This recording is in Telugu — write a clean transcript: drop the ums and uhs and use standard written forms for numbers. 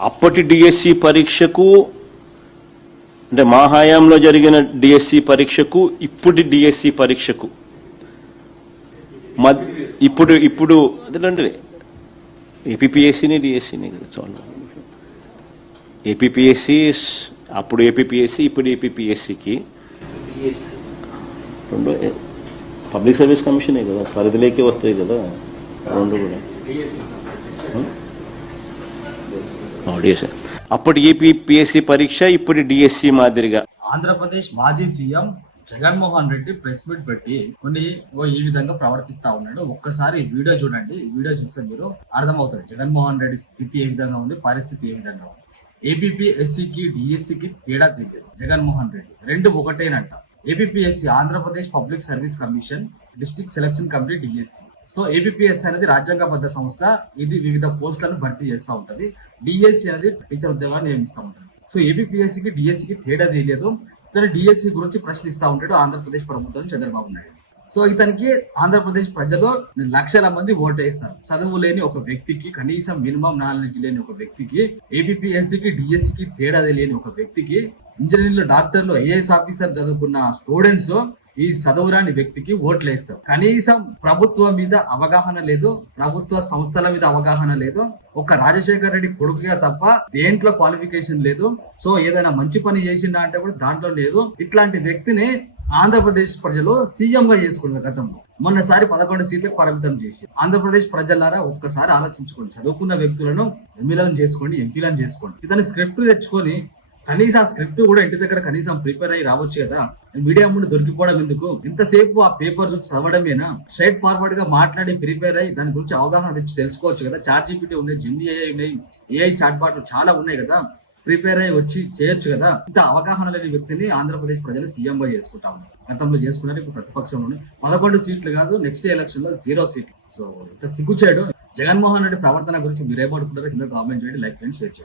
అప్పటి డిఎస్సి పరీక్షకు అంటే మా హయాంలో జరిగిన డిఎస్సి పరీక్షకు ఇప్పుడు డిఎస్సి పరీక్షకు ఇప్పుడు అదేంటే ఏపీపీఎస్సీని డిఎస్సిని కదా చాలా ఏపీపీఎస్సీ అప్పుడు ఏపీపీఎస్సీ ఇప్పుడు ఏపీపీఎస్సీకి రెండు పబ్లిక్ సర్వీస్ కమిషనే కదా పరిధిలోకి వస్తాయి కదా రెండు కూడా డిఎస్సి అప్పుడు ఏపీపీఎస్సీ పరీక్ష ఇప్పుడు డిఎస్సి మాదిరిగా. ఆంధ్రప్రదేశ్ మాజీ CM Jaganmohan Reddy press meet పెట్టి కొన్ని ఈ విధంగా ప్రవర్తిస్తా ఉన్నాడు. ఒక్కసారి ఈ వీడియో చూడండి. ఈ వీడియో చూస్తే మీరు అర్థమవుతుంది జగన్మోహన్ రెడ్డి స్థితి ఏ విధంగా ఉంది, పరిస్థితి ఏ విధంగా ఉంది. ఏపీపీఎస్సీకి డిఎస్సికి తేడా తెలియదు. జగన్మోహన్ రెడ్డి రెండు ఒకటేనంట. APPSC Andhra Pradesh public service commission district selection committee DSC. So APPSC అనేది రాజ్యాంగబద్ధ సంస్థ. ఇది వివిధ పోస్టులను భర్తీ చేస్తూ ఉంటది. డిఎస్సి అనేది టీచర్ ఉద్యోగాలు నియమిస్తూ ఉంటుంది. సో ఏపీపీఎస్సీకి డిఎస్సికి తేడా తెలియదు. ఇతను డిఎస్సి గురించి ప్రశ్నిస్తూ ఉంటాడు ఆంధ్రప్రదేశ్ ప్రభుత్వం చంద్రబాబు నాయుడు. సో ఇతనికి ఆంధ్రప్రదేశ్ ప్రజలు లక్షల మంది ఓటేస్తారు. చదువు లేని ఒక వ్యక్తికి, కనీసం మినిమం నాలెడ్జ్ లేని ఒక వ్యక్తికి, ఏపీపీఎస్సీకి డిఎస్సికి తేడా తెలియని ఒక వ్యక్తికి, ఇంజనీర్లు, డాక్టర్లు, ఐఏఎస్ ఆఫీసర్ చదువుకున్న స్టూడెంట్స్ ఈ చదువురాని వ్యక్తికి ఓట్లు వేస్తారు. కనీసం ప్రభుత్వం మీద అవగాహన లేదు, ప్రభుత్వ సంస్థల మీద అవగాహన లేదు. ఒక రాజశేఖర్ రెడ్డి కొడుకుగా తప్ప దేంట్లో క్వాలిఫికేషన్ లేదు. సో ఏదైనా మంచి పని చేసిండా అంటే కూడా దాంట్లో లేదు. ఇట్లాంటి వ్యక్తిని ఆంధ్రప్రదేశ్ ప్రజలు సీఎం గా చేసుకున్నారు గతంలో. మొన్నసారి 11 సీట్లకు పరిమితం చేసి. ఆంధ్రప్రదేశ్ ప్రజలారా ఒక్కసారి ఆలోచించుకోండి. చదువుకున్న వ్యక్తులను ఎమ్మెల్యేలను చేసుకోండి, ఎంపీలను చేసుకోండి. ఇతని స్క్రిప్ట్ తెచ్చుకొని కనీసం ఆ స్క్రిప్ట్ కూడా ఇంటి దగ్గర కనీసం ప్రిపేర్ అయ్యి రావచ్చు కదా. మీడియా ముందు దొరికిపోవడం ఎందుకు? ఇంతసేపు ఆ పేపర్ చూసి చదవడమేనా? స్ట్రైట్ ఫార్వర్డ్ గా మాట్లాడి ప్రిపేర్ అయ్యి దాని గురించి అవగాహన తెచ్చి తెలుసుకోవచ్చు కదా. చాట్ జీపీటీ ఉన్నాయి, జెమినీ AI ఉన్నాయి, AI చాట్ బాట్లు చాలా ఉన్నాయి కదా. ప్రిపేర్ అయ్యి వచ్చి చేయొచ్చు కదా. ఇంత అవగాహన లేని వ్యక్తిని ఆంధ్రప్రదేశ్ ప్రజలు సీఎం గా చేసుకుంటా ఉన్నారు. గతంలో చేసుకున్నారు, ఇప్పుడు ప్రతిపక్షంలోనే 11 సీట్లు కాదు, నెక్స్ట్ ఎలక్షన్ లో 0 సీట్లు. సో ఇంత సిగ్గుచేయడు. జగన్మోహన్ రెడ్డి ప్రవర్తన గురించి మీరేమనుకుంటారో కింద కామెంట్ చేయండి, లైక్ చేయండి, షేర్ చేయండి.